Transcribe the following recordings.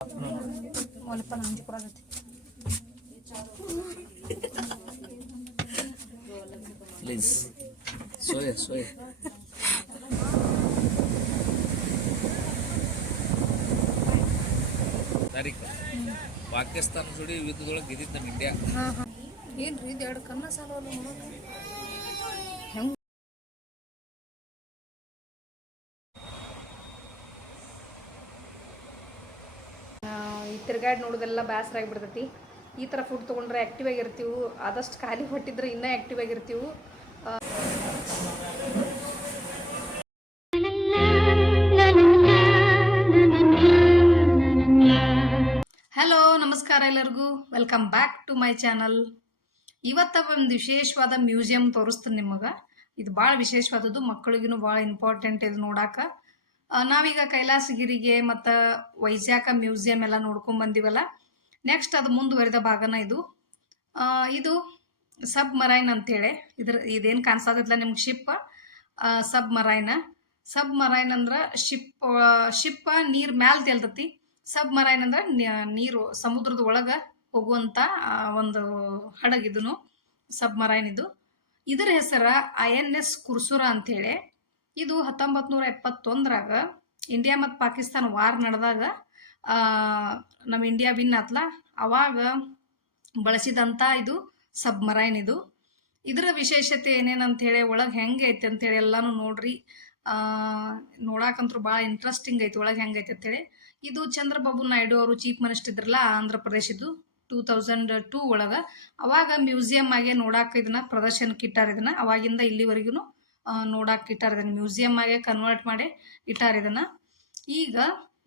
ಒಲಪ ನಂಜಿ ಕೊಡಾಗತ್ತಿ please soya soya ತಾರೀಖ ಪಾಕಿಸ್ತಾನ ಜೋಡಿ ಯುದ್ಧದೊಳಗೆ ಗೆದ್ದಿದ್ದು ನಮ್ಮ ಇಂಡಿಯಾ. ಏನ್ರಿ ಇದು ಎರಡು ಕನ್ನ ಸಾಲವಲ್ಲ ನೋಡೋದು ಈ ತಿರ್ಗಾಡಿ ನೋಡೋದೆಲ್ಲ ಬೇಸರ ಆಗಿಬಿಡ್ತೈತಿ. ಈ ಥರ ಫುಡ್ ತೊಗೊಂಡ್ರೆ ಆ್ಯಕ್ಟಿವ್ ಆಗಿರ್ತೀವಿ, ಆದಷ್ಟು ಖಾಲಿ ಹೊಟ್ಟಿದ್ರೆ ಇನ್ನೂ ಆ್ಯಕ್ಟಿವ್ ಆಗಿರ್ತೀವಿ. ಹಲೋ ನಮಸ್ಕಾರ ಎಲ್ಲರಿಗೂ, welcome back to my channel. ಇವತ್ತ ಒಂದು ವಿಶೇಷವಾದ ಮ್ಯೂಸಿಯಂ ತೋರಿಸ್ತೀನಿ ನಿಮಗೆ. ಇದು ಭಾಳ ವಿಶೇಷವಾದದ್ದು, ಮಕ್ಕಳಿಗೂ ಭಾಳ ಇಂಪಾರ್ಟೆಂಟ್ ಇದು ನೋಡಾಕ. ನಾವೀಗ ಕೈಲಾಸಗಿರಿಗೆ ಮತ್ತು ವೈಜಾಕ ಮ್ಯೂಸಿಯಂ ಎಲ್ಲ ನೋಡ್ಕೊಂಡ್ ಬಂದಿವಲ್ಲ, ನೆಕ್ಸ್ಟ್ ಅದು ಮುಂದುವರಿದ ಭಾಗನ ಇದು. ಇದು ಸಬ್ ಮರೈನ್ ಅಂತೇಳಿ ಇದೇನು ಕಾಣಿಸೋದಿಲ್ಲ ನಿಮ್ಗೆ ಶಿಪ್. ಸಬ್ ಮರೈನ್ ಅಂದ್ರೆ ಶಿಪ್ ನೀರ್ ಮ್ಯಾಲ ತೇಲ್ತತಿ. ಸಬ್ ಮರೈನ್ ಅಂದ್ರೆ ನೀರು ಸಮುದ್ರದ ಒಳಗ ಹೋಗುವಂತ ಒಂದು ಹಡಗಿದನು ಸಬ್ ಮರೈನ್. ಇದರ ಹೆಸರ INS ಕುರ್ಸುರ ಅಂತೇಳಿ. ಇದು 1971ರಾಗ ಇಂಡಿಯಾ ಮತ್ತು ಪಾಕಿಸ್ತಾನ ವಾರ್ ನಡೆದಾಗ ನಮ್ಮ ಇಂಡಿಯಾ ವಿನ್ ಆತ್ಲ, ಅವಾಗ ಬಳಸಿದಂಥ ಇದು ಸಬ್ ಮರೈನ್. ಇದರ ವಿಶೇಷತೆ ಏನೇನಂತ ಹೇಳಿ, ಒಳಗೆ ಹೆಂಗೆ ಐತೆ ಅಂತೇಳಿ ಎಲ್ಲಾನು ನೋಡ್ರಿ. ನೋಡಾಕಂತೂ ಭಾಳ ಇಂಟ್ರೆಸ್ಟಿಂಗ್ ಐತಿ ಒಳಗೆ ಹೆಂಗೈತೆ ಅಂತೇಳಿ. ಇದು ಚಂದ್ರಬಾಬು ನಾಯ್ಡು ಅವರು ಚೀಫ್ ಮಿನಿಸ್ಟರ್ ಇದ್ರಲ್ಲ ಆಂಧ್ರ ಪ್ರದೇಶದ್ದು 2002 ಒಳಗೆ. ಅವಾಗ ಮ್ಯೂಸಿಯಂ ಆಗಿ ನೋಡಾಕ ಇದನ್ನ ಪ್ರದರ್ಶನಕ್ಕೆ ಇಟ್ಟಾರ. ಇದನ್ನ ಅವಾಗಿಂದ ಇಲ್ಲಿವರೆಗೂ ನೋಡಾಕ ಇಟ್ಟಾರ. ಇದನ್ನ ಮ್ಯೂಸಿಯಂ ಆಗಿ ಕನ್ವರ್ಟ್ ಮಾಡಿ ಇಟ್ಟಾರ ಇದನ್ನ. ಈಗ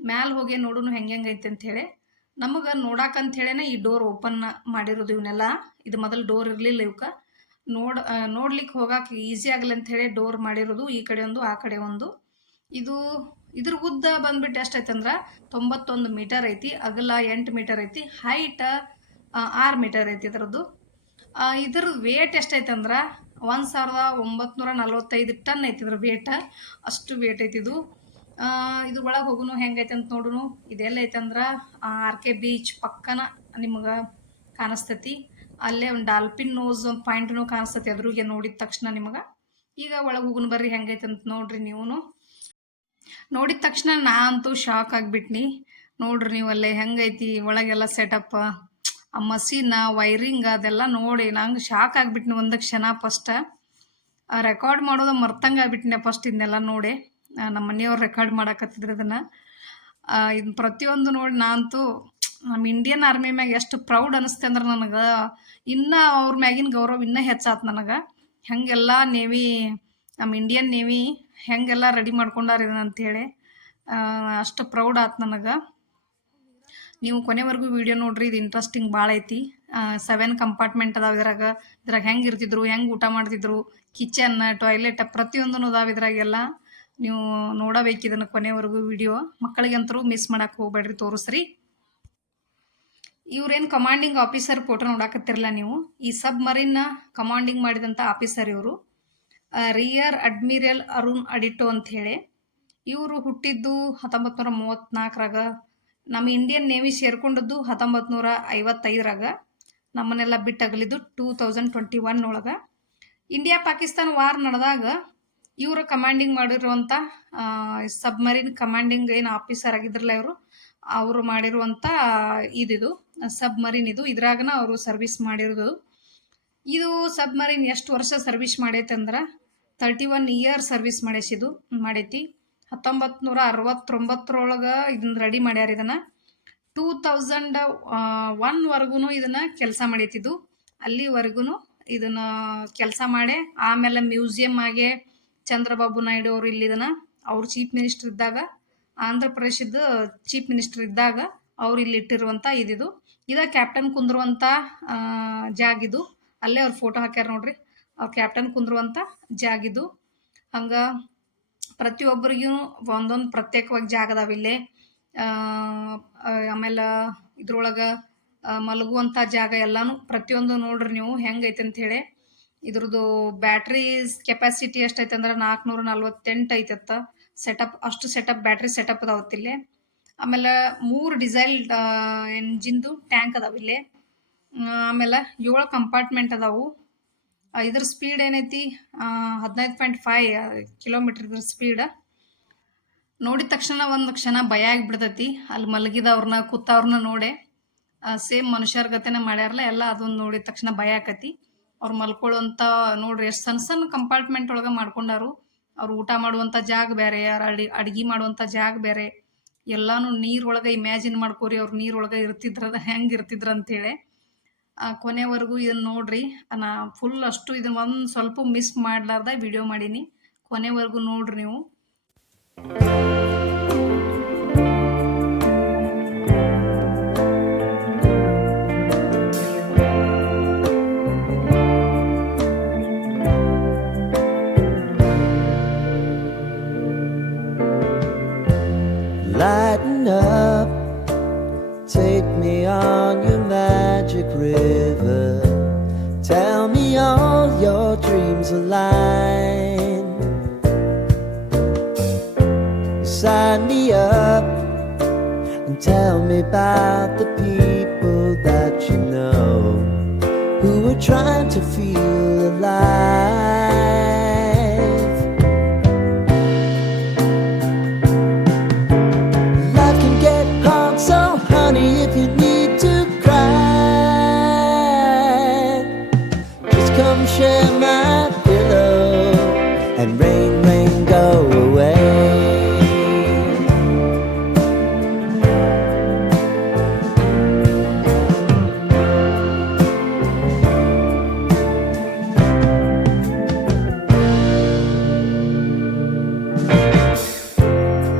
ಮ್ಯಾಲ ಹೋಗಿ ನೋಡೋನು ಹೆಂಗೈತೆ ಅಂತ ಹೇಳಿ. ನಮಗೆ ನೋಡಾಕಂತ ಹೇಳೇನೆ ಈ ಡೋರ್ ಓಪನ್ ಮಾಡಿರೋದು ಇವನ್ನೆಲ್ಲ. ಇದು ಮೊದಲು ಡೋರ್ ಇರಲಿಲ್ಲ ಇವಕ್ಕೆ. ನೋಡ್ಲಿಕ್ಕೆ ಹೋಗಾಕ ಈಸಿ ಆಗಲಿ ಅಂತ ಹೇಳಿ ಡೋರ್ ಮಾಡಿರೋದು. ಈ ಕಡೆ ಒಂದು ಆ ಕಡೆ ಒಂದು. ಇದ್ರ ಉದ್ದ ಬಂದ್ಬಿಟ್ಟು ಎಷ್ಟೈತೆ ಅಂದ್ರೆ 91 ಮೀಟರ್ ಐತಿ, ಅಗಲ 8 ಮೀಟರ್ ಐತಿ, ಹೈಟ್ 6 ಮೀಟರ್ ಐತಿ ಇದ್ರದ್ದು. ಇದ್ರದ್ದು ವೇಟ್ ಎಷ್ಟೈತೆ ಅಂದ್ರೆ 1945 ಟನ್ ಐತಿ ಇದ್ರ ವೇಟ್. ಅಷ್ಟು ವೇಟ್ ಐತಿ ಇದು. ಇದು ಒಳಗೆ ಹೋಗುನು ಹೆಂಗೈತೆ ಅಂತ ನೋಡುನು. ಇದೆಲ್ಲ ಐತಂದ್ರೆ RK ಬೀಚ್ ಪಕ್ಕನ ನಿಮ್ಗೆ ಕಾಣಿಸ್ತೈತಿ. ಅಲ್ಲೇ ಒಂದು ಡಾಲ್ಫಿನ್ ನೋಸ್ ಒಂದು ಪಾಯಿಂಟ್ನು ಕಾಣಿಸ್ತೈತಿ ಅದ್ರಿಗೆ ನೋಡಿದ ತಕ್ಷಣ ನಿಮಗೆ. ಈಗ ಒಳಗೆ ಹೋಗುನು ಬರ್ರಿ, ಹೆಂಗೈತೆ ಅಂತ ನೋಡ್ರಿ. ನೀವು ನೋಡಿದ ತಕ್ಷಣ ನಾ ಅಂತೂ ಶಾಕ್ ಆಗಿಬಿಟ್ನಿ. ನೋಡ್ರಿ ನೀವು ಅಲ್ಲೇ ಹೆಂಗೈತಿ ಒಳಗೆಲ್ಲ ಸೆಟಪ್, ಆ ಮಸೀನ ವೈರಿಂಗ್ ಅದೆಲ್ಲ ನೋಡಿ ನಂಗೆ ಶಾಕ್ ಆಗಿಬಿಟ್ನಿ ಒಂದು ಕ್ಷಣ. ಫಸ್ಟ್ ರೆಕಾರ್ಡ್ ಮಾಡೋದು ಮರ್ತಂಗೆ ಆಗ್ಬಿಟ್ನೆ ಫಸ್ಟ್ ಇದನ್ನೆಲ್ಲ ನೋಡಿ. ನಮ್ಮ ಮನೆಯವ್ರು ರೆಕಾರ್ಡ್ ಮಾಡಕತ್ತಿದ್ರು ಇದನ್ನು. ಇದನ್ನ ಪ್ರತಿಯೊಂದು ನೋಡಿ ನಾ ಅಂತೂ ನಮ್ಮ ಇಂಡಿಯನ್ ಆರ್ಮಿ ಮ್ಯಾಗ ಎಷ್ಟು ಪ್ರೌಡ್ ಅನಿಸ್ತೆ ಅಂದ್ರೆ ನನಗೆ. ಇನ್ನೂ ಅವ್ರ ಮ್ಯಾಗಿನ ಗೌರವ ಇನ್ನೂ ಹೆಚ್ಚಾತು ನನಗೆ. ಹೆಂಗೆಲ್ಲ ನೇವಿ, ನಮ್ಮ ಇಂಡಿಯನ್ ನೇವಿ ಹೆಂಗೆಲ್ಲ ರೆಡಿ ಮಾಡ್ಕೊಂಡಾರ ಇದನ್ನ ಅಂಥೇಳಿ ಅಷ್ಟು ಪ್ರೌಡ್ ಆತು ನನಗೆ. ನೀವು ಕೊನೆವರೆಗೂ ವಿಡಿಯೋ ನೋಡ್ರಿ, ಇದು ಇಂಟ್ರೆಸ್ಟಿಂಗ್ ಭಾಳ ಐತಿ. 7 ಕಂಪಾರ್ಟ್ಮೆಂಟ್ ಅದಾವ ಇದ್ರಾಗ ಹೆಂಗೆ ಇರ್ತಿದ್ರು, ಹೆಂಗೆ ಊಟ ಮಾಡ್ತಿದ್ರು, ಕಿಚನ್, ಟಾಯ್ಲೆಟ್ ಪ್ರತಿಯೊಂದೂ ಅದಾವ ಇದ್ರಾಗೆಲ್ಲ. ನೀವು ನೋಡಬೇಕು ಇದನ್ನು ಕೊನೆವರೆಗೂ ವಿಡಿಯೋ. ಮಕ್ಕಳಿಗಂತರೂ ಮಿಸ್ ಮಾಡಕ್ಕೆ ಹೋಗ್ಬೇಡ್ರಿ, ತೋರಿಸ್ರಿ. ಇವ್ರೇನು ಕಮಾಂಡಿಂಗ್ ಆಫೀಸರ್ ಫೋಟೋ ನೋಡಾಕತ್ತಿರಲ್ಲ ನೀವು. ಈ ಸಬ್ ಮರೀನ್ನ ಕಮಾಂಡಿಂಗ್ ಮಾಡಿದಂಥ ಆಫೀಸರ್ ಇವರು ರಿಯರ್ ಅಡ್ಮಿರಲ್ ಅರುಣ್ ಅಡಿಟೋ ಅಂತ ಹೇಳಿ. ಇವರು ಹುಟ್ಟಿದ್ದು 1934ರಾಗ. ನಮ್ಮ ಇಂಡಿಯನ್ ನೇವಿ ಸೇರ್ಕೊಂಡದ್ದು 1955ರಾಗ. ನಮ್ಮನ್ನೆಲ್ಲ ಬಿಟ್ಟಾಗಲಿದ್ದು 2021 ಒಳಗೆ. ಇಂಡಿಯಾ ಪಾಕಿಸ್ತಾನ ವಾರ್ ನಡೆದಾಗ ಇವರು ಕಮಾಂಡಿಂಗ್ ಮಾಡಿರುವಂಥ ಸಬ್ಮರೀನ್ ಕಮಾಂಡಿಂಗ್ ಏನು ಆಫೀಸರ್ ಆಗಿದ್ರಲ್ಲ ಅವರು ಮಾಡಿರುವಂಥ ಇದು ಸಬ್ಮರೀನ್. ಇದ್ರಾಗನ ಅವರು ಸರ್ವಿಸ್ ಮಾಡಿರೋದು. ಇದು ಸಬ್ಮರೀನ್ ಎಷ್ಟು ವರ್ಷ ಸರ್ವಿಸ್ ಮಾಡೈತೆ ಅಂದ್ರೆ 31 ಇಯರ್ ಸರ್ವಿಸ್ ಮಾಡೈತಿ. 1969ರೊಳಗೆ ಇದನ್ನ ರೆಡಿ ಮಾಡ್ಯಾರ. ಇದನ್ನು 2001ವರೆಗೂ ಇದನ್ನ ಕೆಲಸ ಮಾಡೈತಿದ್ದು. ಅಲ್ಲಿವರೆಗೂ ಇದನ್ನ ಕೆಲಸ ಮಾಡಿ ಆಮೇಲೆ ಮ್ಯೂಸಿಯಂ ಆಗಿ ಚಂದ್ರಬಾಬು ನಾಯ್ಡು ಅವರು ಇಲ್ಲಿ ಇದನ್ನ ಅವ್ರು ಚೀಫ್ ಮಿನಿಸ್ಟರ್ ಇದ್ದಾಗ, ಆಂಧ್ರ ಪ್ರದೇಶದ ಚೀಫ್ ಮಿನಿಸ್ಟರ್ ಇದ್ದಾಗ ಅವ್ರು ಇಲ್ಲಿ ಇಟ್ಟಿರುವಂಥ ಇದ ಕ್ಯಾಪ್ಟನ್ ಕುಂದ್ರುವಂಥ ಜಾಗಿದು. ಅಲ್ಲೇ ಅವ್ರ ಫೋಟೋ ಹಾಕ್ಯಾರ ನೋಡ್ರಿ, ಅವ್ರು ಕ್ಯಾಪ್ಟನ್ ಕುಂದ್ರುವಂಥ ಜಾಗಿದು. ಹಂಗೆ ಪ್ರತಿಯೊಬ್ಬರಿಗೂ ಒಂದೊಂದು ಪ್ರತ್ಯೇಕವಾಗಿ ಜಾಗ ಅದಾವ ಇಲ್ಲೇ. ಆಮೇಲೆ ಇದ್ರೊಳಗೆ ಮಲಗುವಂಥ ಜಾಗ ಎಲ್ಲಾನು ಪ್ರತಿಯೊಂದು ನೋಡ್ರಿ ನೀವು ಹೆಂಗೈತೆ ಅಂಥೇಳಿ. ಇದ್ರದ್ದು ಬ್ಯಾಟ್ರಿ ಕೆಪಾಸಿಟಿ ಎಷ್ಟೈತೆ ಅಂದ್ರೆ 448 ಐತತ್ತ ಸೆಟಪ್. ಅಷ್ಟು ಸೆಟಪ್ ಬ್ಯಾಟ್ರಿ ಸೆಟಪ್ ಅದಾವತ್ತಿಲ್ಲೇ. ಆಮೇಲೆ 3 ಡೀಸೆಲ್ ಎಂಜಿನ್ದು ಟ್ಯಾಂಕ್ ಅದಾವ ಇಲ್ಲಿ. ಆಮೇಲೆ 7 ಕಂಪಾರ್ಟ್ಮೆಂಟ್ ಅದಾವು. ಇದ್ರ ಸ್ಪೀಡ್ ಏನೈತಿ 15.5 ಕಿಲೋಮೀಟರ್ ಇದ್ರ ಸ್ಪೀಡ್. ನೋಡಿದ ತಕ್ಷಣ ಒಂದು ಕ್ಷಣ ಭಯ ಆಗಿಬಿಡ್ತೈತಿ. ಅಲ್ಲಿ ಮಲಗಿದವ್ರನ್ನ ಕೂತವ್ರನ್ನ ನೋಡೆ ಸೇಮ್ ಮನುಷ್ಯರ ಗತೆನ ಮಾಡ್ಯಾರಲ್ಲ ಎಲ್ಲ, ಅದೊಂದು ನೋಡಿದ ತಕ್ಷಣ ಭಯ ಆಕತಿ. ಅವ್ರು ಮಲ್ಕೊಳ್ಳುವಂಥ ನೋಡ್ರಿ ಎಷ್ಟು ಸಣ್ಣ ಸಣ್ಣ ಕಂಪಾರ್ಟ್ಮೆಂಟ್ ಒಳಗೆ ಮಾಡ್ಕೊಂಡಾರು. ಅವ್ರು ಊಟ ಮಾಡುವಂಥ ಜಾಗ ಬೇರೆ, ಅಡ್ಗೆ ಮಾಡುವಂಥ ಜಾಗ ಬೇರೆ, ಎಲ್ಲಾನು ನೀರೊಳಗೆ ಇಮ್ಯಾಜಿನ್ ಮಾಡ್ಕೋರಿ ಅವ್ರು ನೀರೊಳಗೆ ಹೆಂಗೆ ಇರ್ತಿದ್ರ ಅಂತೇಳಿ. ಕೊನೆವರೆಗೂ ಇದನ್ನ ನೋಡ್ರಿ. ನಾ ಫುಲ್ ಅಷ್ಟು ಇದನ್ನ ಒಂದು ಸ್ವಲ್ಪ ಮಿಸ್ ಮಾಡ್ಲಾರ್ದ ವಿಡಿಯೋ ಮಾಡೀನಿ. ಕೊನೆವರೆಗೂ ನೋಡ್ರಿ ನೀವು. Lighten up, take me on your magic river. Tell me all your dreams align. Sign me up and tell me about the people that you know who are trying to feel alive. Life can get hard, so honey, if you need to cry, just come share my pillow and rain, rain, go away.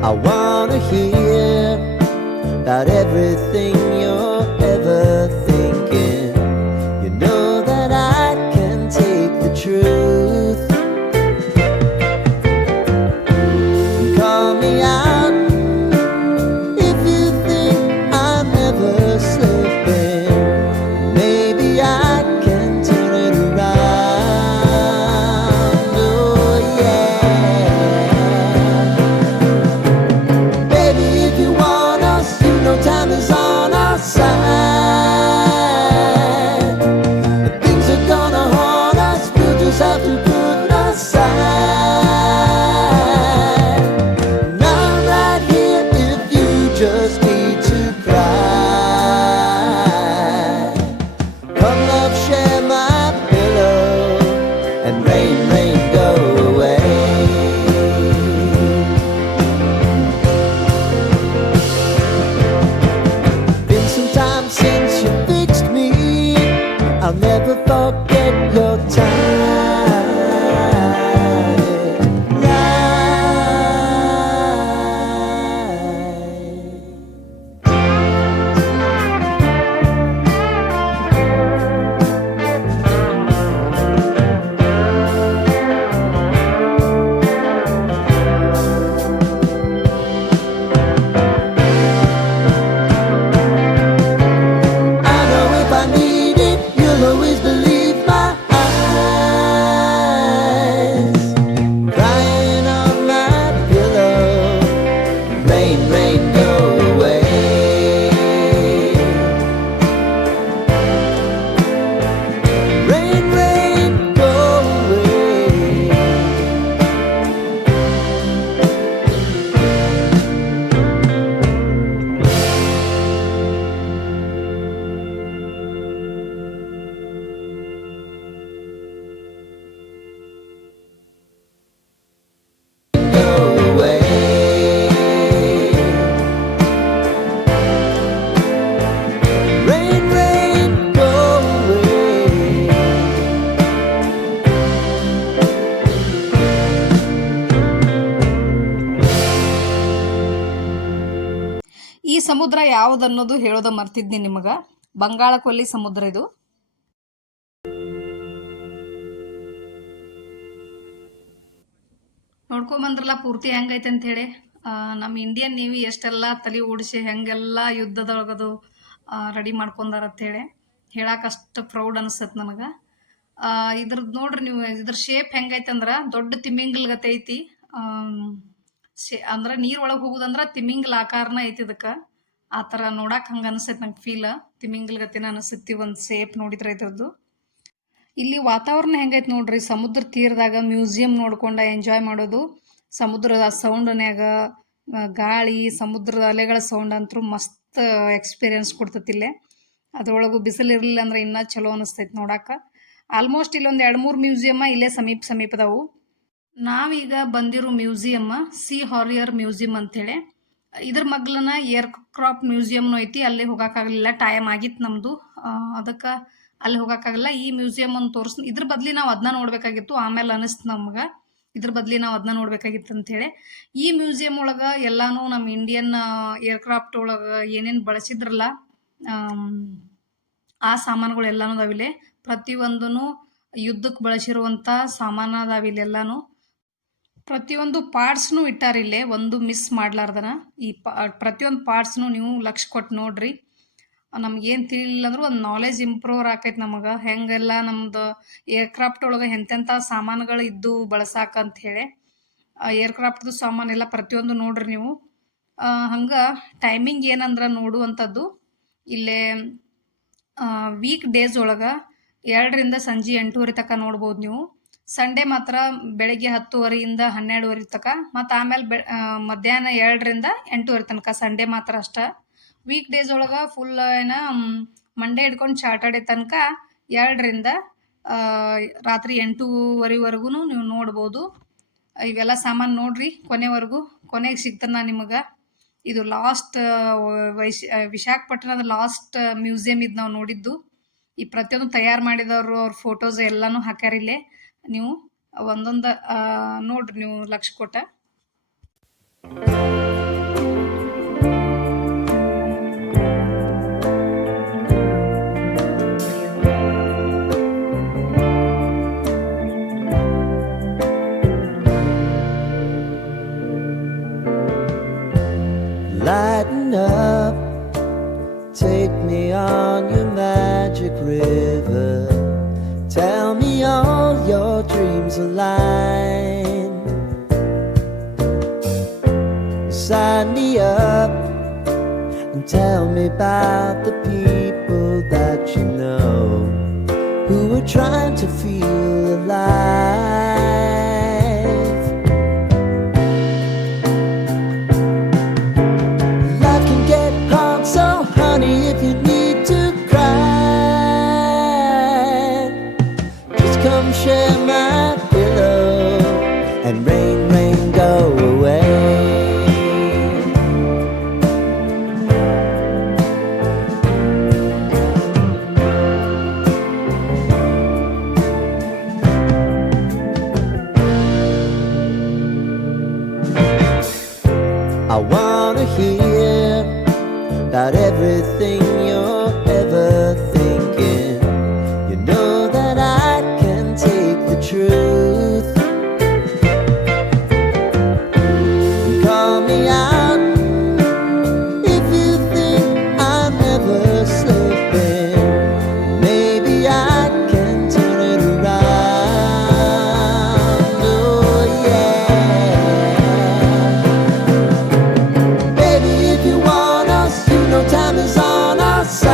I wanna hear about everything you're ever thinking. You know that I can take the truth. Call me out if you think I'm never slipping. Maybe I can turn it around. Oh yeah. Baby, if you want us, you know time is on our side. If things are gonna haunt us, we'll just have to put aside. And I'm right here if you just need to cry. Come love, share my pillow and rain, rain, go away. Been some time since you fixed me. I'll never forget your time. I know if I need it, you'll always believe my eyes. Crying on my pillow, rain, rain, go away. Rain, rain, go away. Go away. Rain, rain, go away. ಈ ಸಮುದ್ರ ಯಾವುದನ್ನೋದು ಹೇಳೋದ ಮರ್ತಿದ್ನಿ ನಿಮಗ. ಬಂಗಾಳ ಕೊಲ್ಲಿ ಸಮುದ್ರ ಇದು. ನೋಡ್ಕೊಂಬಂದ್ರಲ್ಲ ಪೂರ್ತಿ ಹೆಂಗೈತೆ ಅಂತ ಹೇಳಿ. ನಮ್ಮ ಇಂಡಿಯನ್ ನೇವಿ ಎಷ್ಟೆಲ್ಲ ತಲೆ ಓಡಿಸಿ ಹೆಂಗೆಲ್ಲ ಯುದ್ಧದೊಳಗದು ರೆಡಿ ಮಾಡ್ಕೊಂಡಾರ ಅಂತೇಳಿ ಹೇಳಕ್ಕೆ ಅಷ್ಟು ಪ್ರೌಡ್ ಅನಿಸ್ತದೆ ನನಗೆ. ಇದ್ರದ್ದು ನೋಡ್ರಿ ನೀವು, ಇದ್ರ ಶೇಪ್ ಹೆಂಗೈತೆ ಅಂದ್ರೆ ದೊಡ್ಡ ತಿಮಿಂಗಲ್ ಗತೆ ಐತಿ. ಅಂದ್ರೆ ನೀರ್ ಒಳಗೆ ಹೋಗುದಂದ್ರ ತಿಮಿಂಗ್ಲ ಆಕಾರನ ಐತಿ ಇದಕ್ಕೆ. ಆ ಥರ ನೋಡಕ್ಕೆ ಹಂಗೆ ಅನಿಸ್ತೈತೆ ನಂಗೆ ಫೀಲ್. ತಿಮಿಂಗ್ಲ ಗತಿನ ಅನಿಸ್ತೈತಿ ಒಂದು ಸೇಪ್ ನೋಡಿದ್ರೆ ಇದ್ರದ್ದು. ಇಲ್ಲಿ ವಾತಾವರಣ ಹೆಂಗೈತೆ ನೋಡ್ರಿ, ಸಮುದ್ರ ತೀರದಾಗ ಮ್ಯೂಸಿಯಂ ನೋಡ್ಕೊಂಡ ಎಂಜಾಯ್ ಮಾಡೋದು. ಸಮುದ್ರದ ಸೌಂಡ್ನ್ಯಾಗ ಗಾಳಿ, ಸಮುದ್ರದ ಅಲೆಗಳ ಸೌಂಡ್ ಅಂತೂ ಮಸ್ತ್ ಎಕ್ಸ್ಪೀರಿಯನ್ಸ್ ಕೊಡ್ತೈತಿ ಇಲ್ಲೇ. ಅದ್ರೊಳಗು ಬಿಸಿಲು ಇರಲಿಲ್ಲ ಅಂದ್ರೆ ಇನ್ನೂ ಚಲೋ ಅನಿಸ್ತೈತೆ ನೋಡಕ್ಕೆ. ಆಲ್ಮೋಸ್ಟ್ ಇಲ್ಲೊಂದು 2-3 ಮ್ಯೂಸಿಯಮ್ಮ ಇಲ್ಲೇ ಸಮೀಪದವು. ನಾವೀಗ ಬಂದಿರೋ ಮ್ಯೂಸಿಯಮ್ ಸೀ ಹಾರಿಯರ್ ಮ್ಯೂಸಿಯಂ ಅಂತೇಳಿ. ಇದ್ರ ಮಗ್ಲನ ಏರ್ಕ್ರಾಫ್ಟ್ ಮ್ಯೂಸಿಯಮ್ನು ಐತಿ. ಅಲ್ಲಿ ಹೋಗೋಕ್ಕಾಗಲಿಲ್ಲ, ಟೈಮ್ ಆಗಿತ್ತು ನಮ್ಮದು. ಅದಕ್ಕೆ ಅಲ್ಲಿ ಹೋಗೋಕ್ಕಾಗಲ್ಲ. ಈ ಮ್ಯೂಸಿಯಮ್ ಒಂದು ಇದ್ರ ಬದಲಿ ನಾವು ಅದನ್ನ ನೋಡಬೇಕಾಗಿತ್ತು. ಆಮೇಲೆ ಅನಿಸ್ತು ನಮ್ಗೆ ಇದ್ರ ಬದಲಿ ನಾವು ಅದನ್ನ ನೋಡಬೇಕಾಗಿತ್ತು ಅಂಥೇಳಿ. ಈ ಮ್ಯೂಸಿಯಮ್ ಒಳಗೆ ಎಲ್ಲಾನು ನಮ್ಮ ಇಂಡಿಯನ್ ಏರ್ಕ್ರಾಫ್ಟ್ ಒಳಗೆ ಏನೇನು ಬಳಸಿದ್ರಲ್ಲ ಆ ಸಾಮಾನುಗಳು ಎಲ್ಲಾನು ಅದಾವಿಲ್ಲಿ. ಪ್ರತಿಯೊಂದೂ ಯುದ್ಧಕ್ಕೆ ಬಳಸಿರುವಂಥ ಸಾಮಾನು ಅದಾವಿಲ್ಲಿ ಎಲ್ಲಾನು. ಪ್ರತಿಯೊಂದು ಪಾರ್ಟ್ಸ್ನು ಇಟ್ಟಾರಿಲ್ಲೇ, ಒಂದು ಮಿಸ್ ಮಾಡ್ಲಾರ್ದನ. ಈ ಪ್ರತಿಯೊಂದು ಪಾರ್ಟ್ಸ್ನು ನೀವು ಲಕ್ಷ ಕೊಟ್ಟು ನೋಡ್ರಿ. ನಮ್ಗೇನು ತಿಳಿಲಿಲ್ಲ ಅಂದ್ರೂ ಒಂದು ನಾಲೆಜ್ ಇಂಪ್ರೂವ್ ಆಕೈತೆ ನಮಗೆ. ಹೆಂಗೆಲ್ಲ ನಮ್ದು ಏರ್ಕ್ರಾಫ್ಟ್ ಒಳಗೆ ಎಂತೆಂಥ ಸಾಮಾನುಗಳು ಇದ್ದು ಬಳಸಾಕಂತ ಹೇಳಿ. ಏರ್ಕ್ರಾಫ್ಟ್ದು ಸಾಮಾನೆಲ್ಲ ಪ್ರತಿಯೊಂದು ನೋಡ್ರಿ ನೀವು. ಹಂಗೆ ಟೈಮಿಂಗ್ ಏನಂದ್ರೆ ನೋಡುವಂಥದ್ದು ಇಲ್ಲೇ ವೀಕ್ ಡೇಸ್ ಒಳಗೆ 2ರಿಂದ ಸಂಜೆ 8:30 ತನಕ ನೋಡ್ಬೋದು ನೀವು. ಸಂಡೇ ಮಾತ್ರ ಬೆಳಗ್ಗೆ 10:30ಯಿಂದ 12:30 ತನಕ, ಮತ್ತು ಆಮೇಲೆ ಮಧ್ಯಾಹ್ನ 2ರಿಂದ 8:30 ತನಕ ಸಂಡೇ ಮಾತ್ರ ಅಷ್ಟೇ. ವೀಕ್ ಡೇಸ್ ಒಳಗೆ ಫುಲ್ ಮಂಡೇ ಹಿಡ್ಕೊಂಡು ಸ್ಯಾಟರ್ಡೆ ತನಕ 2ರಿಂದ ರಾತ್ರಿ 8:30ವರೆಗೂ ನೀವು ನೋಡ್ಬೋದು. ಇವೆಲ್ಲ ಸಾಮಾನು ನೋಡ್ರಿ ಕೊನೆವರೆಗೂ. ಕೊನೆಗೆ ಸಿಗ್ತಾನೆ ನಾನು ನಿಮಗೆ. ಇದು ಲಾಸ್ಟ್ ವಿಶಾಖಪಟ್ಟಣದ ಲಾಸ್ಟ್ ಮ್ಯೂಸಿಯಂ ಇದು ನಾವು ನೋಡಿದ್ದು. ಈ ಪ್ರತಿಯೊಂದು ತಯಾರು ಮಾಡಿದವರು ಅವ್ರ ಫೋಟೋಸ್ ಎಲ್ಲನೂ ಹಾಕ್ಯಾರಿಲ್ಲೇ. ನೀವು ಒಂದೊಂದು ನೋಡ್ರಿ ನೀವು ಲಕ್ಷ ಕೊಟ್ಟ. Lighten up, take me on your magic river. Tell me all your dreams align. Sign me up and tell me about the people that you know who are trying to feel alive. Life can get hard, so honey, if you need to cry, just come share my pillow and rain, rain, go away. I wanna hear about everything you're ever thinking. You know that I can take the truth. Call me out if you think I'm never slipping. Maybe I can turn it around. Oh yeah. Baby, if you want us, you know time is on our side.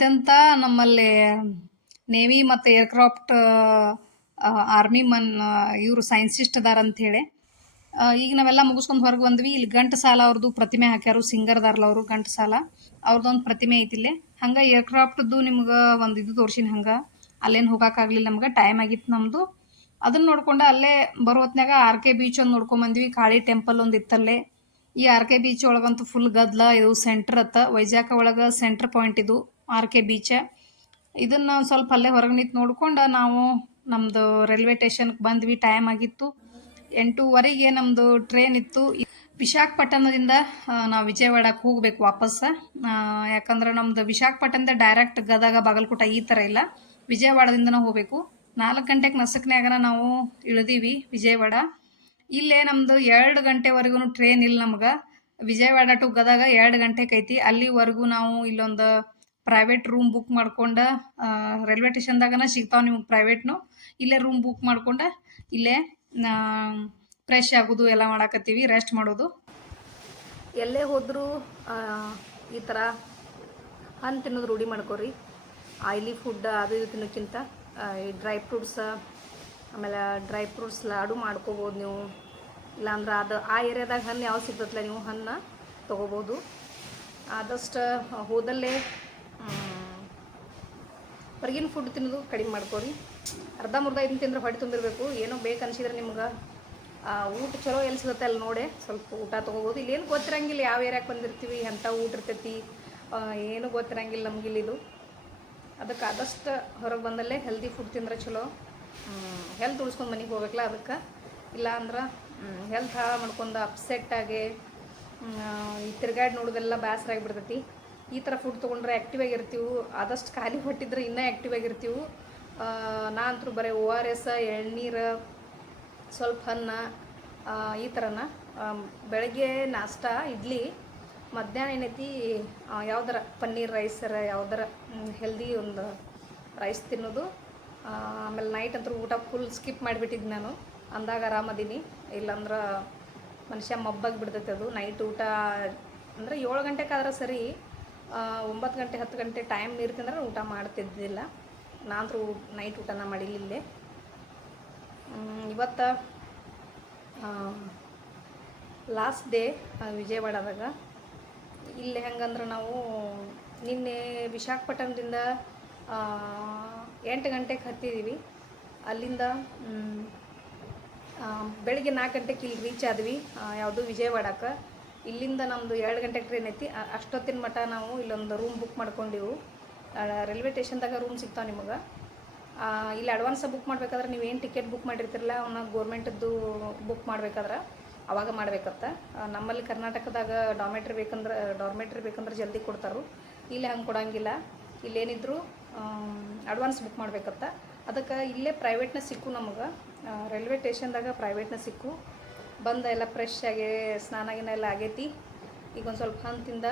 ಎಂತೆಂಥ ನಮ್ಮಲ್ಲಿ navy ಮತ್ತು aircraft army ಇವರು scientist ಅದಾರ ಅಂಥೇಳಿ. ಈಗ ನಾವೆಲ್ಲ ಮುಗಿಸ್ಕೊಂಡು ಹೊರಗೆ ಬಂದ್ವಿ. ಇಲ್ಲಿ ಘಂಟಸಾಲ ಅವ್ರದ್ದು ಪ್ರತಿಮೆ ಹಾಕ್ಯಾರು, ಸಿಂಗರ್ದಾರ್ಲ ಅವರು ಘಂಟಸಾಲ ಅವ್ರದ್ದೊಂದು ಪ್ರತಿಮೆ ಐತಿಲ್ಲೇ. ಹಂಗೆ ಏರ್ಕ್ರಾಫ್ಟ್ದು ನಿಮ್ಗೆ ಒಂದು ಇದು ತೋರ್ಸಿನ. ಹಂಗೆ ಅಲ್ಲೇನು ಹೋಗೋಕ್ಕಾಗಲಿಲ್ಲ, ನಮ್ಗೆ ಟೈಮ್ ಆಗಿತ್ತು ನಮ್ಮದು. ಅದನ್ನು ನೋಡ್ಕೊಂಡು ಅಲ್ಲೇ ಬರೋ ಹೊತ್ನ್ಯಾಗ ಆರ್ ಕೆ ಬೀಚ್ ಒಂದು ನೋಡ್ಕೊಂಬಂದ್ವಿ. ಕಾಳಿ ಟೆಂಪಲ್ ಒಂದು ಇತ್ತಲ್ಲೇ. ಈ ಆರ್ ಕೆ ಬೀಚ್ ಒಳಗಂತೂ ಫುಲ್ ಗದ್ದಲ. ಇದು ಸೆಂಟ್ರ್ ವೈಜಾಗ ಒಳಗೆ ಸೆಂಟ್ರ್ ಪಾಯಿಂಟ್ ಇದು ಆರ್ ಕೆ ಬೀಚ್. ಇದನ್ನು ಸ್ವಲ್ಪ ಅಲ್ಲೇ ಹೊರಗೆ ನಿಂತು ನೋಡ್ಕೊಂಡು ನಾವು ನಮ್ಮದು ರೈಲ್ವೆ ಸ್ಟೇಷನ್ಗೆ ಬಂದ್ವಿ. ಟೈಮ್ ಆಗಿತ್ತು 8:30ಗೆ ನಮ್ಮದು ಟ್ರೈನ್ ಇತ್ತು. ವಿಶಾಖಪಟ್ಟಣದಿಂದ ನಾವು ವಿಜಯವಾಡಕ್ಕೆ ಹೋಗ್ಬೇಕು ವಾಪಸ್. ಯಾಕಂದ್ರೆ ನಮ್ದು ವಿಶಾಖಪಟ್ಟಣದ ಡೈರೆಕ್ಟ್ ಗದಗ ಬಾಗಲಕೋಟ ಈ ಥರ ಇಲ್ಲ, ವಿಜಯವಾಡದಿಂದ ನಾವು ಹೋಗಬೇಕು. 4 ಗಂಟೆಗೆ ನಸಕ್ನ್ಯಾಗನ ನಾವು ಇಳಿದೀವಿ ವಿಜಯವಾಡ. ಇಲ್ಲೇ ನಮ್ಮದು 2 ಗಂಟೆವರೆಗೂ ಟ್ರೈನ್ ಇಲ್ಲ ನಮ್ಗೆ. ವಿಜಯವಾಡ ಟು ಗದಗ 2 ಗಂಟೆಗೆ ಐತಿ. ಅಲ್ಲಿವರೆಗೂ ನಾವು ಇಲ್ಲೊಂದು ಪ್ರೈವೇಟ್ ರೂಮ್ ಬುಕ್ ಮಾಡ್ಕೊಂಡು, ರೈಲ್ವೆ ಸ್ಟೇಷನ್ದಾಗನ ಸಿಗ್ತಾವೆ ನಿಮ್ಗೆ ಪ್ರೈವೇಟ್ನು. ಇಲ್ಲೇ ರೂಮ್ ಬುಕ್ ಮಾಡ್ಕೊಂಡು ಇಲ್ಲೇ ಫ್ರೆಶ್ ಆಗೋದು ಎಲ್ಲ ಮಾಡಾಕತ್ತೀವಿ, ರೆಸ್ಟ್ ಮಾಡೋದು. ಎಲ್ಲೇ ಹೋದರೂ ಈ ಥರ ಹಣ್ಣು ತಿನ್ನೋದು ರೂಢಿ ಮಾಡ್ಕೊರಿ. ಆಯ್ಲಿ ಫುಡ್ ಅದು ಇದು ತಿನ್ನೋಕ್ಕಿಂತ ಈ ಡ್ರೈ ಫ್ರೂಟ್ಸ್, ಆಮೇಲೆ ಡ್ರೈ ಫ್ರೂಟ್ಸ್ ಲಾಡು ಮಾಡ್ಕೋಬೋದು ನೀವು. ಇಲ್ಲಾಂದ್ರೆ ಅದು ಆ ಏರಿಯಾದಾಗ ಹಣ್ಣು ಯಾವ್ದು ಸಿಗ್ತತ್ತಲ್ಲ ನೀವು ಹಣ್ಣು ತೊಗೋಬೋದು. ಆದಷ್ಟು ಹೋದಲ್ಲೇ ಹೊರಗಿನ ಫುಡ್ ತಿನ್ನೋದು ಕಡಿಮೆ ಮಾಡ್ಕೊರಿ. ಅರ್ಧಂಬರ್ಧ ಇದನ್ನು ತಿಂದ್ರೆ ಹೊಟ್ಟೆ ತುಂಬಿರಬೇಕು. ಏನೋ ಬೇಕು ಅನ್ಸಿದ್ರೆ ನಿಮ್ಗೆ ಊಟ ಚಲೋ ಎಲ್ಲಿ ಸಿಗುತ್ತೆ ಅಲ್ಲಿ ನೋಡಿ ಸ್ವಲ್ಪ ಊಟ ತೊಗೋಬೋದು. ಇಲ್ಲೇನು ಗೊತ್ತಿರಂಗಿಲ್ಲ ಯಾವ ಏರಿಯಾಕ್ಕೆ ಬಂದಿರ್ತೀವಿ, ಎಂಥ ಊಟ ಇರ್ತೈತಿ ಏನೂ ಗೊತ್ತಿರಂಗಿಲ್ಲ ನಮಗಿಲ್ಲಿದು. ಅದಕ್ಕೆ ಆದಷ್ಟು ಹೊರಗೆ ಬಂದಲ್ಲೇ ಹೆಲ್ದಿ ಫುಡ್ ತಿಂದ್ರೆ ಚಲೋ. ಹೆಲ್ತ್ ಉಳಿಸ್ಕೊಂಡು ಮನೆಗೆ ಹೋಗ್ಬೇಕಲ್ಲ, ಅದಕ್ಕೆ. ಇಲ್ಲ ಅಂದ್ರೆ ಹೆಲ್ತ್ ಹಾಳು ಮಾಡ್ಕೊಂಡು ಅಪ್ಸೆಟ್ಟಾಗಿ ಈ ತಿರ್ಗಾಡಿ ನೋಡೋದೆಲ್ಲ ಬೇಸರ ಆಗಿಬಿಡ್ತೈತಿ. ಈ ಥರ ಫುಡ್ ತೊಗೊಂಡ್ರೆ ಆ್ಯಕ್ಟಿವ್ ಆಗಿರ್ತೀವಿ. ಆದಷ್ಟು ಖಾಲಿ ಹೊಟ್ಟಿದ್ರೆ ಇನ್ನೂ ಆ್ಯಕ್ಟಿವ್ ಆಗಿರ್ತೀವಿ. ನಾ ಅಂತೂ ಬರೀ ORS, ಎಳ್ನೀರು, ಸ್ವಲ್ಪ ಅನ್ನ, ಈ ಥರನ ಬೆಳಗ್ಗೆ ನಾಷ್ಟ ಇಡ್ಲಿ, ಮಧ್ಯಾಹ್ನ ಏನೈತಿ ಯಾವ್ದಾರ ಪನ್ನೀರ್ ರೈಸರ ಯಾವ್ದಾರ ಹೆಲ್ದಿ ಒಂದು ರೈಸ್ ತಿನ್ನೋದು. ಆಮೇಲೆ ನೈಟ್ ಅಂತೂ ಊಟ ಫುಲ್ ಸ್ಕಿಪ್ ಮಾಡಿಬಿಟ್ಟಿದ್ದು ನಾನು. ಅಂದಾಗ ಆರಾಮದೀನಿ. ಇಲ್ಲಾಂದ್ರೆ ಮನುಷ್ಯ ಮಬ್ಬಾಗಿ ಬಿಡ್ತೈತೆ ಅದು. ನೈಟ್ ಊಟ ಅಂದರೆ 7 ಗಂಟೆಗಾದ್ರೆ ಸರಿ, 9 ಗಂಟೆ 10 ಗಂಟೆ ಟೈಮ್ ಮೀರ್ತಂದ್ರೆ ಊಟ ಮಾಡ್ತಿದ್ದಿಲ್ಲ. ನಾನಂತೂ ನೈಟ್ ಊಟನ ಮಾಡಿಲ್ಲ. ಇವತ್ತು ಲಾಸ್ಟ್ ಡೇ ವಿಜಯವಾಡದಾಗ. ಇಲ್ಲಿ ಹೆಂಗಂದ್ರೆ ನಾವು ನಿನ್ನೆ ವಿಶಾಖಪಟ್ಟಣದಿಂದ 8 ಗಂಟೆಗೆ ಹತ್ತಿದ್ದೀವಿ. ಅಲ್ಲಿಂದ ಬೆಳಿಗ್ಗೆ 4 ಗಂಟೆಗೆ ಇಲ್ಲಿ ರೀಚ್ ಆದ್ವಿ ಯಾವುದು ವಿಜಯವಾಡಕ್ಕೆ. ಇಲ್ಲಿಂದ ನಮ್ಮದು 2 ಗಂಟೆಗೆ ಟ್ರೈನ್ ಐತಿ. ಅಷ್ಟೊತ್ತಿನ ಮಟ್ಟ ನಾವು ಇಲ್ಲೊಂದು ರೂಮ್ ಬುಕ್ ಮಾಡ್ಕೊಂಡಿವು. ರೈಲ್ವೆ ಸ್ಟೇಷನ್ದಾಗ ರೂಮ್ ಸಿಗ್ತಾವೆ ನಿಮಗೆ. ಇಲ್ಲಿ ಅಡ್ವಾನ್ಸ ಬುಕ್ ಮಾಡ್ಬೇಕಾದ್ರೆ ನೀವೇನು ಟಿಕೆಟ್ ಬುಕ್ ಮಾಡಿರ್ತಿರಲ್ಲ ಅವನ್ನ ಗೋರ್ಮೆಂಟದ್ದು ಬುಕ್ ಮಾಡ್ಬೇಕಾದ್ರೆ ಅವಾಗ ಮಾಡ್ಬೇಕತ್ತ. ನಮ್ಮಲ್ಲಿ ಕರ್ನಾಟಕದಾಗ ಡಾರ್ಮೆಟ್ರಿ ಬೇಕಂದ್ರೆ ಜಲ್ದಿ ಕೊಡ್ತಾರೆ. ಇಲ್ಲಿ ಹಂಗೆ ಕೊಡೋಂಗಿಲ್ಲ. ಇಲ್ಲೇನಿದ್ರು ಅಡ್ವಾನ್ಸ್ ಬುಕ್ ಮಾಡ್ಬೇಕತ್ತ. ಅದಕ್ಕೆ ಇಲ್ಲೇ ಪ್ರೈವೇಟ್ನ ಸಿಕ್ಕು ನಮಗೆ. ರೈಲ್ವೆ ಸ್ಟೇಷನ್ದಾಗ ಪ್ರೈವೇಟ್ನ ಸಿಕ್ಕು. ಬಂದ ಎಲ್ಲ ಫ್ರೆಶ್ ಆಗಿ ಸ್ನಾನ ಎಲ್ಲ ಆಗೈತಿ. ಈಗ ಒಂದು ಸ್ವಲ್ಪ ಹಣ್ಣು ತಿಂದ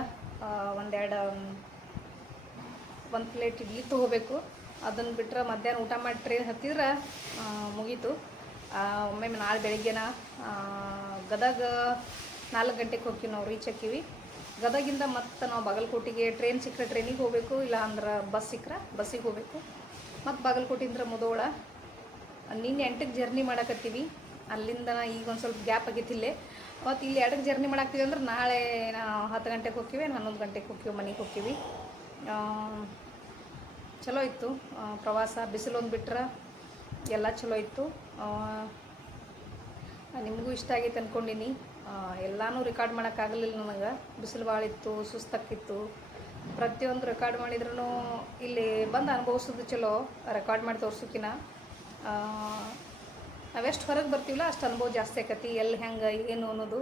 ಒಂದು ಪ್ಲೇಟ್ ಇಡ್ಲಿ ತೊಗೋಬೇಕು. ಅದನ್ನು ಬಿಟ್ಟರೆ ಮಧ್ಯಾಹ್ನ ಊಟ ಮಾಡಿ ಟ್ರೈನ್ ಹತ್ತಿದ್ರೆ ಮುಗೀತು. ಒಮ್ಮೆ ನಾಳೆ ಬೆಳಗ್ಗೆನ ಗದಗ 4 ಗಂಟೆಗೆ ಹೋಗ್ತೀವಿ ನಾವು, ರೀಚ್ ಹಾಕೀವಿ. ಗದಗಿಂದ ಮತ್ತು ನಾವು ಬಾಗಲಕೋಟೆಗೆ ಟ್ರೈನ್ ಸಿಕ್ಕರೆ ಟ್ರೈನಿಗೆ ಹೋಗಬೇಕು, ಇಲ್ಲ ಅಂದ್ರೆ ಬಸ್ ಸಿಕ್ಕರೆ ಬಸ್ಸಿಗೆ ಹೋಗಬೇಕು. ಮತ್ತು ಬಾಗಲಕೋಟೆಯಿಂದ ಮುಧೋಳ. ನಿನ್ನೆ 8ಕ್ಕೆ ಜರ್ನಿ ಮಾಡಕತ್ತೀವಿ. ಅಲ್ಲಿಂದ ಈಗ ಒಂದು ಸ್ವಲ್ಪ ಗ್ಯಾಪ್ ಆಗೈತಿಲ್ಲೇ. ಮತ್ತು ಇಲ್ಲಿ 2ಕ್ಕೆ ಜರ್ನಿ ಮಾಡಾಕ್ತೀವಿ ಅಂದ್ರೆ ನಾಳೆ 10 ಗಂಟೆಗೆ ಹೋಗ್ತೀವಿ, 11 ಗಂಟೆಗೆ ಹೋಗ್ತೀವಿ, ಮನೆಗೆ ಹೋಗ್ತೀವಿ. ಚಲೋ ಇತ್ತು ಪ್ರವಾಸ. ಬಿಸಿಲೊಂದು ಬಿಟ್ರೆ ಎಲ್ಲ ಚಲೋ ಇತ್ತು. ನಿಮಗೂ ಇಷ್ಟ ಆಗೈತೆ ಅಂದ್ಕೊಂಡಿನಿ. ಎಲ್ಲನೂ ರೆಕಾರ್ಡ್ ಮಾಡೋಕ್ಕಾಗಲಿಲ್ಲ ನನಗೆ. ಬಿಸಿಲು ಭಾಳ ಇತ್ತು, ಸುಸ್ತಾಕಿತ್ತು. ಪ್ರತಿಯೊಂದು ರೆಕಾರ್ಡ್ ಮಾಡಿದ್ರೂ ಇಲ್ಲಿ ಬಂದು ಅನುಭವಿಸೋದು ಚಲೋ, ರೆಕಾರ್ಡ್ ಮಾಡಿ ತೋರ್ಸೋಕಿನ. ನಾವೆಷ್ಟು ಹೊರಗೆ ಬರ್ತೀವಲ್ಲ ಅಷ್ಟು ಅನುಭವ ಜಾಸ್ತಿ ಆಕತಿ. ಎಲ್ಲಿ ಹೆಂಗೆ ಏನು ಅನ್ನೋದು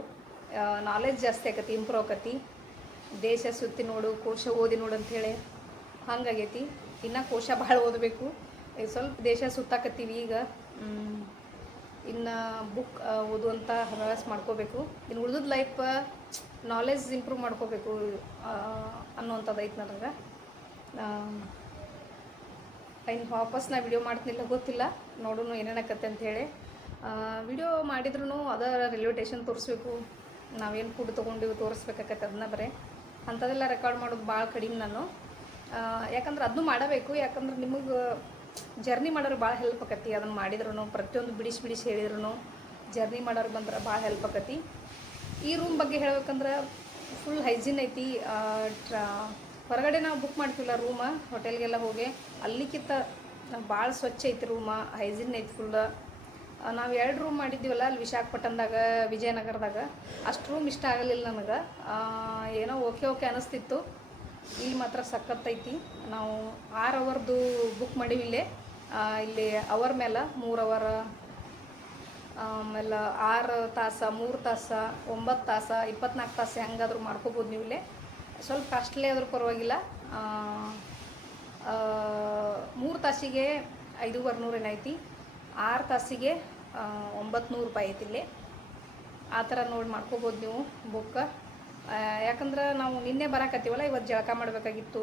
ನಾಲೆಜ್ ಜಾಸ್ತಿ ಆಕತಿ, ಇಂಪ್ರೂವ್ ಆಕತಿ. ದೇಶ ಸುತ್ತಿ ನೋಡು, ಕೋಶ ಓದಿ ನೋಡು ಅಂಥೇಳಿ ಹಂಗಾಗೈತಿ. ಇನ್ನು ಕೋಶ ಭಾಳ ಓದಬೇಕು. ಈಗ ಸ್ವಲ್ಪ ದೇಶ ಸುತ್ತಾಕತ್ತೀವಿ ಈಗ. ಇನ್ನು ಬುಕ್ ಓದುವಂಥ ಹವ್ಯಾಸ ಮಾಡ್ಕೋಬೇಕು. ಇನ್ನು ಉಳಿದ ಲೈಫ್ ನಾಲೆಜ್ ಇಂಪ್ರೂವ್ ಮಾಡ್ಕೋಬೇಕು ಅನ್ನೋವಂಥದ್ದು ಐತೆ ನನಗೆ. ಇನ್ನು ವಾಪಸ್ ನಾ ವಿಡಿಯೋ ಮಾಡ್ತೀನಿಲ್ಲ ಗೊತ್ತಿಲ್ಲ, ನೋಡೋಣ ಏನೇನಾಕತ್ತೆ ಅಂಥೇಳಿ. ವಿಡಿಯೋ ಮಾಡಿದ್ರೂ ಅದ ರೈಲ್ವೆ ಸ್ಟೇಷನ್ ತೋರಿಸ್ಬೇಕು, ನಾವೇನು ಫುಡ್ ತೊಗೊಂಡಿವಿ ತೋರಿಸ್ಬೇಕಾಗತ್ತೆ. ಅದನ್ನ ಬರೀ ಅಂಥದ್ದೆಲ್ಲ ರೆಕಾರ್ಡ್ ಮಾಡೋದು ಭಾಳ ಕಡಿಮೆ ನಾನು. ಯಾಕಂದ್ರೆ ಅದನ್ನು ಮಾಡಬೇಕು. ಯಾಕಂದ್ರೆ ನಿಮಗೆ ಜರ್ನಿ ಮಾಡೋರು ಭಾಳ ಹೆಲ್ಪ್ ಆಕತಿ. ಅದನ್ನು ಮಾಡಿದ್ರು ಪ್ರತಿಯೊಂದು ಬಿಡಿಸಿ ಬಿಡಿಸಿ ಹೇಳಿದ್ರು ಜರ್ನಿ ಮಾಡೋರು ಬಂದ್ರೆ ಭಾಳ ಹೆಲ್ಪ್ ಆಕತಿ. ಈ ರೂಮ್ ಬಗ್ಗೆ ಹೇಳ್ಬೇಕಂದ್ರೆ ಫುಲ್ ಹೈಜೀನ್ ಐತಿ. ಹೊರಗಡೆ ನಾವು ಬುಕ್ ಮಾಡ್ತೀವಲ್ಲ ರೂಮ ಹೋಟೆಲ್ಗೆಲ್ಲ ಹೋಗಿ, ಅಲ್ಲಿಕ್ಕಿಂತ ಭಾಳ ಸ್ವಚ್ಛ ಐತಿ ರೂಮ, ಹೈಜೀನ್ ಐತಿ ಫುಲ್. ನಾವು 2 ರೂಮ್ ಮಾಡಿದ್ದೀವಲ್ಲ ಅಲ್ಲಿ ವಿಶಾಖಪಟ್ಟಣದಾಗ, ವಿಜಯನಗರದಾಗ. ಅಷ್ಟು ರೂಮ್ ಇಷ್ಟ ಆಗಲಿಲ್ಲ ನನಗೆ. ಏನೋ ಓಕೆ ಅನ್ನಿಸ್ತಿತ್ತು. ಇಲ್ಲಿ ಮಾತ್ರ ಸಖತ್ತೈತಿ. ನಾವು 6 ಅವರ್ದು ಬುಕ್ ಮಾಡೀವಿ ಇಲ್ಲೇ. ಇಲ್ಲಿ ಅವರ್ ಮೇಲೆ 3 ಅವರ್, ಆಮೇಲೆ 6 ತಾಸು, 3 ತಾಸು, 9 ತಾಸು, 24 ತಾಸು ಹೆಂಗಾದ್ರೂ ಮಾಡ್ಕೋಬೋದು ನೀವು ಇಲ್ಲೇ. ಸ್ವಲ್ಪ ಕಾಸ್ಟ್ಲಿ ಆದರೂ ಪರವಾಗಿಲ್ಲ. 3 ತಾಸಿಗೆ 5,900 ಏನೈತಿ, 6 ತಾಸಿಗೆ 900 ರೂಪಾಯಿ ಐತಿ ಇಲ್ಲಿ. ಆ ಥರ ನೋಡಿ ಮಾಡ್ಕೋಬೋದು ನೀವು ಬುಕ್. ಯಾಕಂದ್ರೆ ನಾವು ನಿನ್ನೆ ಬರಾಕತ್ತೀವಲ್ಲ, ಇವತ್ತು ಜಳಕ ಮಾಡಬೇಕಾಗಿತ್ತು,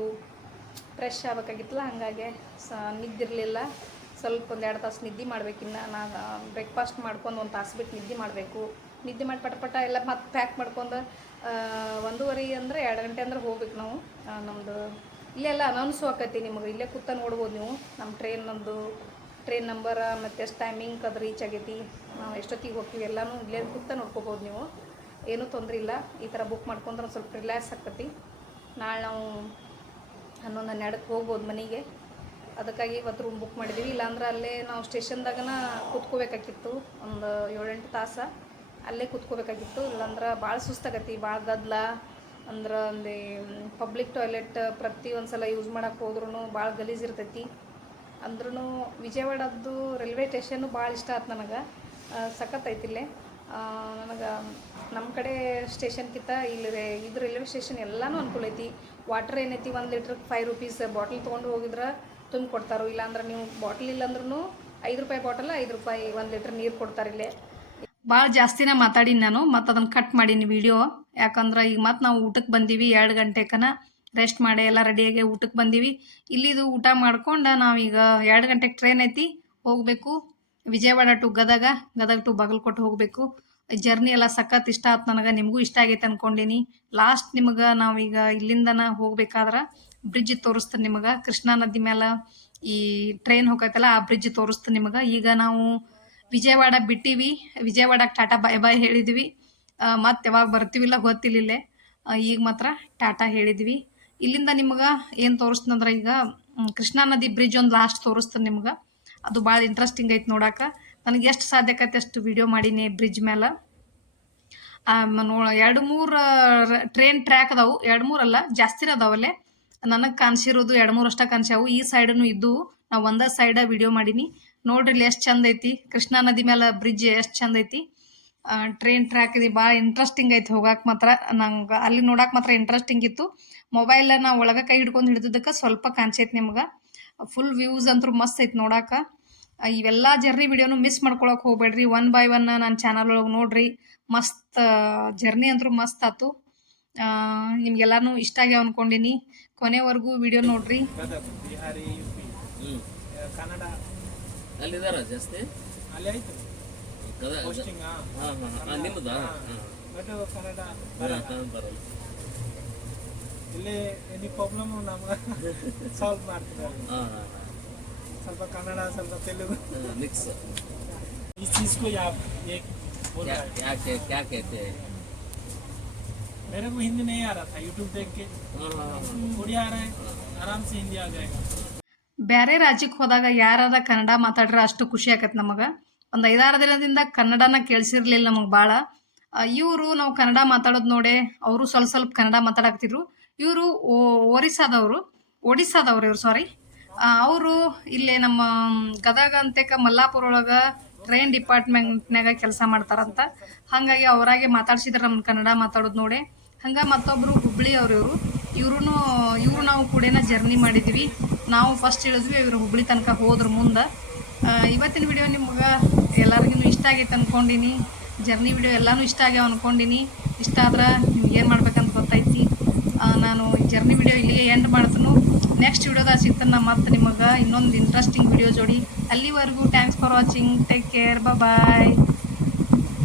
ಫ್ರೆಶ್ ಆಗಬೇಕಾಗಿತ್ತಲ್ಲ, ಹಾಗಾಗಿ ನಿದ್ದಿರಲಿಲ್ಲ. ಸ್ವಲ್ಪ 1-2 ತಾಸು ನಿದ್ದೆ ಮಾಡಬೇಕಿನ್ನ. ನಾನು ಬ್ರೇಕ್ಫಾಸ್ಟ್ ಮಾಡ್ಕೊಂಡು 1 ತಾಸು ಬಿಟ್ಟು ನಿದ್ದೆ ಮಾಡಬೇಕು. ನಿದ್ದೆ ಮಾಡಿ ಪಟ ಎಲ್ಲ ಮತ್ತೆ ಪ್ಯಾಕ್ ಮಾಡ್ಕೊಂಡು 1:30 ಅಂದರೆ 2 ಗಂಟೆ ಅಂದ್ರೆ ಹೋಗ್ಬೇಕು ನಾವು. ನಮ್ಮದು ಇಲ್ಲೆಲ್ಲ ಅನೌನ್ಸು ಆಕೈತಿ, ನಿಮಗೆ ಇಲ್ಲೇ ಕೂತ ನೋಡ್ಬೋದು ನೀವು. ನಮ್ಮ ಟ್ರೈನ್ ನಂಬರ ಮತ್ತು ಎಷ್ಟು ಟೈಮಿಂಗ್ ಅದು ರೀಚ್ ಆಗೈತಿ, ನಾವು ಎಷ್ಟೊತ್ತಿಗೆ ಹೋಗ್ತೀವಿ ಎಲ್ಲನೂ ಇಲ್ಲೇ ಕೂತ ನೋಡ್ಕೋಬೋದು ನೀವು. ಏನೂ ತೊಂದರೆ ಇಲ್ಲ. ಈ ಥರ ಬುಕ್ ಮಾಡ್ಕೊಂಡ್ರೆ ಒಂದು ಸ್ವಲ್ಪ ರಿಲ್ಯಾಕ್ಸ್ ಆಗ್ತೈತಿ. ನಾಳೆ ನಾವು 11-12ಕ್ಕೆ ಹೋಗ್ಬೋದು ಮನೆಗೆ. ಅದಕ್ಕಾಗಿ ಇವತ್ತು ರೂಮ್ ಬುಕ್ ಮಾಡಿದ್ದೀವಿ. ಇಲ್ಲಾಂದ್ರೆ ಅಲ್ಲೇ ನಾವು ಸ್ಟೇಷನ್ದಾಗನ ಕೂತ್ಕೋಬೇಕಾಗಿತ್ತು, ಒಂದು 7-8 ತಾಸು ಅಲ್ಲೇ ಕೂತ್ಕೋಬೇಕಾಗಿತ್ತು. ಇಲ್ಲಾಂದ್ರೆ ಭಾಳ ಸುಸ್ತಾಗತಿ, ಭಾಳ ಗದ್ದಲ. ಅಂದ್ರೆ ಒಂದು ಪಬ್ಲಿಕ್ ಟಾಯ್ಲೆಟ್ ಪ್ರತಿ ಒಂದು ಸಲ ಯೂಸ್ ಮಾಡೋಕೆ ಹೋದ್ರೂ ಭಾಳ ಗಲೀಜಿರ್ತೈತಿ. ಅಂದ್ರೂ ವಿಜಯವಾಡದ್ದು ರೈಲ್ವೆ ಸ್ಟೇಷನ್ನು ಭಾಳ ಇಷ್ಟ ಆಯ್ತು ನನಗೆ. ಸಖತ್ತೈತಿ ಇಲ್ಲೇ. ನನಗೆ ನಮ್ಮ ಕಡೆ ಸ್ಟೇಷನ್ಕಿಂತ ಇಲ್ಲಿ ಇದು ರೈಲ್ವೆ ಸ್ಟೇಷನ್ ಎಲ್ಲನೂ ಅನುಕೂಲ ಐತಿ. ವಾಟರ್ ಏನೈತಿ 1 ಲೀಟ್ರಿಗೆ 5 ರೂಪೀಸ್ ಬಾಟಲ್ ತೊಗೊಂಡು ಹೋಗಿದ್ರೆ ತುಂಬ ಕೊಡ್ತಾರೆ. ಇಲ್ಲಾಂದ್ರೆ ನೀವು ಬಾಟಲ್ ಇಲ್ಲಾಂದ್ರೂ 5 ರೂಪಾಯಿ ಬಾಟಲ್ 5 ರೂಪಾಯಿ 1 ಲೀಟ್ರ್ ನೀರು ಕೊಡ್ತಾರೆ ಇಲ್ಲೇ. ಭಾಳ ಜಾಸ್ತಿನೇ ಮಾತಾಡೀನಿ ನಾನು, ಮತ್ತು ಅದನ್ನು ಕಟ್ ಮಾಡೀನಿ ವಿಡಿಯೋ. ಯಾಕಂದ್ರೆ ಈಗ ಮತ್ತು ನಾವು ಊಟಕ್ಕೆ ಬಂದೀವಿ. 2 ಗಂಟೆಕನ ರೆಸ್ಟ್ ಮಾಡಿ ಎಲ್ಲ ರೆಡಿಯಾಗಿ ಊಟಕ್ಕೆ ಬಂದೀವಿ. ಇಲ್ಲಿದು ಊಟ ಮಾಡ್ಕೊಂಡು ನಾವೀಗ 2 ಗಂಟೆಗೆ ಟ್ರೈನ್ ಐತಿ, ಹೋಗಬೇಕು ವಿಜಯವಾಡ ಟು ಗದಗ ಟು ಬಾಗಲಕೋಟೆ ಹೋಗಬೇಕು. ಜರ್ನಿ ಎಲ್ಲ ಸಖತ್ ಇಷ್ಟ ಆಯ್ತು ನನಗೆ. ನಿಮಗೂ ಇಷ್ಟ ಆಗೈತೆ ಅಂದ್ಕೊಂಡೀನಿ. ಲಾಸ್ಟ್ ನಿಮಗೆ ನಾವೀಗ ಇಲ್ಲಿಂದನ ಹೋಗ್ಬೇಕಾದ್ರೆ ಬ್ರಿಡ್ಜ್ ತೋರಿಸ್ತೀನಿ ನಿಮಗೆ. ಕೃಷ್ಣಾ ನದಿ ಮೇಲೆ ಈ ಟ್ರೈನ್ ಹೋಗೈತಲ್ಲ, ಆ ಬ್ರಿಡ್ಜ್ ತೋರಿಸ್ತೀನಿ ನಿಮಗೆ. ಈಗ ನಾವು ವಿಜಯವಾಡ ಬಿಟ್ಟಿವಿ. ವಿಜಯವಾಡಕ್ಕೆ ಟಾಟಾ ಬಾಯ್ ಹೇಳಿದ್ವಿ. ಮತ್ತೆ ಯಾವಾಗ ಬರ್ತೀವಿಲ್ಲ ಗೊತ್ತಿಲ್ಲ. ಈಗ ಮಾತ್ರ ಟಾಟಾ ಹೇಳಿದ್ವಿ. ಇಲ್ಲಿಂದ ನಿಮ್ಗೆ ಏನು ತೋರಿಸ್ತಂದ್ರೆ ಈಗ ಕೃಷ್ಣಾ ನದಿ ಬ್ರಿಡ್ಜ್ ಒಂದು ಲಾಸ್ಟ್ ತೋರಿಸ್ತೀನಿ ನಿಮ್ಗೆ. ಅದು ಭಾಳ ಇಂಟ್ರೆಸ್ಟಿಂಗ್ ಐತೆ ನೋಡಕ್ಕೆ. ನನಗೆ ಎಷ್ಟು ಸಾಧ್ಯಕೈತೆ ಅಷ್ಟು ವಿಡಿಯೋ ಮಾಡೀನಿ ಬ್ರಿಡ್ಜ್ ಮೇಲೆ. 2-3 ಟ್ರೈನ್ ಟ್ರ್ಯಾಕ್ ಅದಾವು. 2-3 ಅಲ್ಲ, ಜಾಸ್ತಿನೇ ಅದಾವಲ್ಲೇ. ನನಗೆ ಕಾಣಿಸಿರೋದು 2-3 ಅಷ್ಟೇ ಕಾಣಿಸ್ಯಾವು. ಈ ಸೈಡೂ ಇದ್ದು ನಾವು ಒಂದೇ ಸೈಡ ವಿಡಿಯೋ ಮಾಡೀನಿ. ನೋಡ್ರಿ ಇಲ್ಲಿ ಎಷ್ಟು ಚಂದ ಐತಿ. ಕೃಷ್ಣಾ ನದಿ ಮೇಲೆ ಬ್ರಿಡ್ಜ್ ಎಷ್ಟು ಚಂದ ಐತಿ. ಟ್ರೈನ್ ಟ್ರ್ಯಾಕ್ ಇದು ಭಾಳ ಇಂಟ್ರೆಸ್ಟಿಂಗ್ ಐತಿ. ಹೋಗಕ್ಕೆ ಮಾತ್ರ ನಂಗೆ ಅಲ್ಲಿ ನೋಡಕ್ಕೆ ಮಾತ್ರ ಇಂಟ್ರೆಸ್ಟಿಂಗ್ ಇತ್ತು. ಮೊಬೈಲ್ ನಾ ಒಳಗೆ ಕೈ ಹಿಡ್ಕೊಂಡು ಹಿಡಿದಿದ್ದಕ್ಕೆ ಸ್ವಲ್ಪ ಕಾಣಿಸೈತಿ ನಿಮ್ಗೆ. ಫುಲ್ ವ್ಯೂಸ್ ಅಂತೂ ಮಸ್ತ್ ಐತಿ ನೋಡಕ್ಕೆ. ಇವೆಲ್ಲ ಜರ್ನಿ ವಿಡಿಯೋನು ಮಿಸ್ ಮಾಡ್ಕೊಳಕ್ಕೆ ಹೋಗ್ಬೇಡ್ರಿ. 1 by 1 ನನ್ನ ಚಾನಲ್ ಒಳಗೆ ನೋಡ್ರಿ. ಮಸ್ತ್ ಜರ್ನಿ ಅಂತೂ ಮಸ್ತ್ ಆಯ್ತು. ನಿಮ್ಗೆಲ್ಲಾನು ಇಷ್ಟ ಆಗ್ಯಾವ ಅನ್ಕೊಂಡಿನಿ. ಕೊನೆವರೆಗೂ ವಿಡಿಯೋ ನೋಡ್ರಿ. ಬಿಹಾರಿ, ಯುಪಿ, ಕನ್ನಡ ಅಲ್ಲಿದಾರ ಜಾಸ್ತಿ ಅಲ್ಲಿ ಆಯ್ತು ಪೋಸ್ಟಿಂಗ್. ನಿಮ್ಮದಾ? ಬಟ್ ಕನ್ನಡ ಬರಲ್ಲ. ಇಲ್ಲಿ ಎನಿ ಪ್ರಾಬ್ಲಮ್ ನಮ್ಗೆ ಸಾಲ್ವ್ ಮಾಡ್ತಿದ್ದಾರೆ. ಸ್ವಲ್ಪ ಕನ್ನಡ, ಸ್ವಲ್ಪ ತೆಲುಗು मिक्स। इस चीज को आप एक बोल रहा है। क्या कहते हैं? मेरे को हिंदी नहीं आ रहा था, यूट्यूब देख के उड़िया आ रहा है, आराम से हिंदी आ जाएगा। ಬೇರೆ ರಾಜ್ಯಕ್ಕೆ ಹೋದಾಗ ಯಾರಾರ ಕನ್ನಡ ಮಾತಾಡ್ರೆ ಅಷ್ಟು ಖುಷಿ ಆಕೈತೆ ನಮಗೆ. ಒಂದು 5-6 ದಿನದಿಂದ ಕನ್ನಡನ ಕೇಳಿಸಿರ್ಲಿಲ್ಲ ನಮಗೆ ಭಾಳ. ಇವರು ನಾವು ಕನ್ನಡ ಮಾತಾಡೋದು ನೋಡೆ ಅವರು ಸ್ವಲ್ಪ ಕನ್ನಡ ಮಾತಾಡಕ್ತಿದ್ರು. ಇವರು ಒಡಿಸ್ಸಾದವ್ರು ಇವ್ರು, ಸಾರಿ. ಅವರು ಇಲ್ಲೇ ನಮ್ಮ ಗದಗ ಅಂತೇಕ ಮಲ್ಲಾಪುರ ಒಳಗೆ ಟ್ರೈನ್ ಡಿಪಾರ್ಟ್ಮೆಂಟ್ನಾಗ ಕೆಲಸ ಮಾಡ್ತಾರಂತ. ಹಾಗಾಗಿ ಅವರಾಗೆ ಮಾತಾಡ್ಸಿದ್ರೆ ನಮ್ಮ ಕನ್ನಡ ಮಾತಾಡೋದು ನೋಡಿ. ಹಂಗೆ ಮತ್ತೊಬ್ಬರು ಹುಬ್ಳಿ ಅವರು ಇವರು ನಾವು ಕೂಡ ಜರ್ನಿ ಮಾಡಿದ್ವಿ. ನಾವು ಫಸ್ಟ್ ಇಳಿದ್ವಿ, ಇವರು ಹುಬ್ಳಿ ತನಕ ಹೋದ್ರು ಮುಂದೆ. ಇವತ್ತಿನ ವಿಡಿಯೋ ನಿಮ್ಗೆ ಎಲ್ಲರಿಗೂ ಇಷ್ಟ ಆಗೈತೆ ಅಂದ್ಕೊಂಡಿನಿ. ಜರ್ನಿ ವಿಡಿಯೋ ಎಲ್ಲನೂ ಇಷ್ಟ ಆಗ್ಯಾವ ಅಂದ್ಕೊಂಡಿನಿ. ಇಷ್ಟ ಆದ್ರೆ ನಿಮ್ಗೆ ಏನು ಮಾಡ್ಬೇಕಂತ ಗೊತ್ತೈತಿ. ನಾನು ಜರ್ನಿ ವಿಡಿಯೋ ಇಲ್ಲಿಗೆ ಎಂಡ್ ಮಾಡ್ತೀನಿ. ನೆಕ್ಸ್ಟ್ ವಿಡಿಯೋದಾಗ ಸಿಗ್ತಾನೆ ಮತ್ತೆ ನಿಮಗೆ ಇನ್ನೊಂದು ಇಂಟ್ರೆಸ್ಟಿಂಗ್ ವಿಡಿಯೋ ಜೋಡಿ. ಅಲ್ಲಿವರೆಗೂ thanks for watching. Take care. Bye.